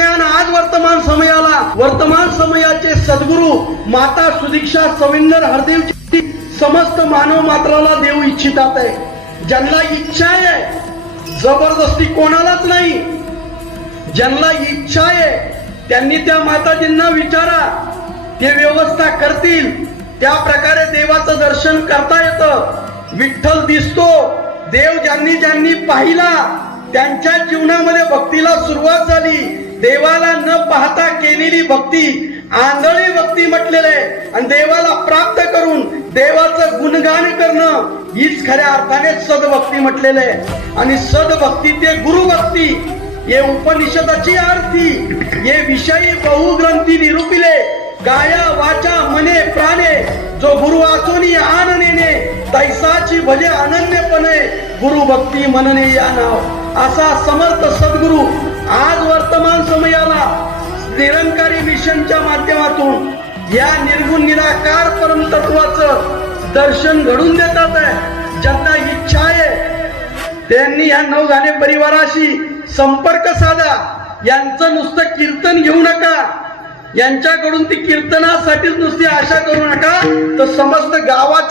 ज्ञान आज वर्तमान समयाचे सद्गुरु माता सुदीक्षा सविंदर हरदेवजी समस्त मानव मात्राला देऊ इच्छितात आहे। ज्यांना इच्छा आहे, जबरदस्ती कोणालाच नाही, ज्यांना इच्छा आहे त्यांनी त्या माताजींना विचारा, ते व्यवस्था करतील। त्या प्रकारे देवाचं दर्शन करता येतं। विठ्ठल दिसतो। देव ज्यांनी ज्यांनी पाहिला त्यांच्या जीवनामध्ये भक्तीला सुरुवात झाली। देवाला न पाहता केलेली भक्ती आंधळी भक्ती म्हटलेले आणि देवाला प्राप्त करून देवाचं गुणगान करणं हीच खऱ्या अर्थाने सदभक्ती म्हटलेले। आणि सदभक्ती ते गुरुभक्ती, ये उपनिषदाची आरती, ये विषयी बहुग्रंथी निरूपिले, गाया वाचा मने प्राणे, जो गुरु वाचोनी आन नेने, तैसाची भजे अनन्यपणे, गुरु भक्ती मनने या नाव। असा समर्थ सद्गुरु आज वर्तमान समयाला निरंकारी मिशनच्या माध्यमातून या निर्गुण निराकार परमतत्वाचं दर्शन घडून देतात आहे। ज्यांना इच्छा आहे त्यांनी या नवघाणे परिवाराशी संपर्क साधा। यांचं नुसतं कीर्तन घेऊ नका, यांच्याकडून ती कीर्तनासाठी नुसती आशा करू नका, तर समस्त गावाच्या